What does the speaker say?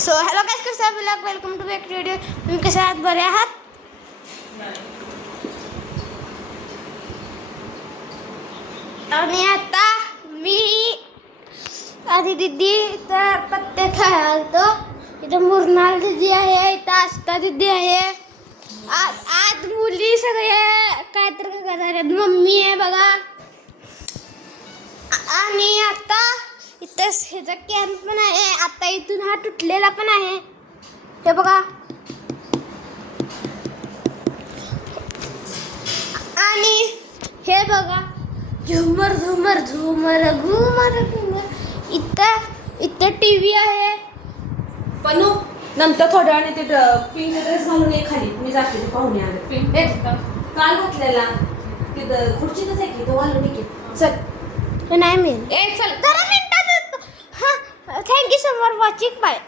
So hello guys, कसे आहात blog? Welcome to back video. तुम्ही कसे आहात? बरे आहात? आणि आता मी आधी दीदी तर पत्ते खेळालतो. इथं मुरनाल दीदी आहे, इथं आस्था दीदी आहे. आज मुली सगळ्या काय तर करणार आहेत. मम्मी आहे बघा. आणि आता इथं ह्याचा कॅम्प पण आहे. आता इथून हा तुटलेला पण आहे, हे बघा. आणि हे बघा, झुमर झुमर झुमर घुमर घुमर. इथं टीव्ही आहे. पण नंतर थोड्या वेळाने ते पिंक ड्रेस घालून ये खाली. मी जाते पाहुणे आले. पिंक काल घातलेला तिथं खुर्चीतच आहे की तो घालून ये. चल, हे नाही मी ए चल जरा मिनिटात. हां, thank you so much watching. Bye.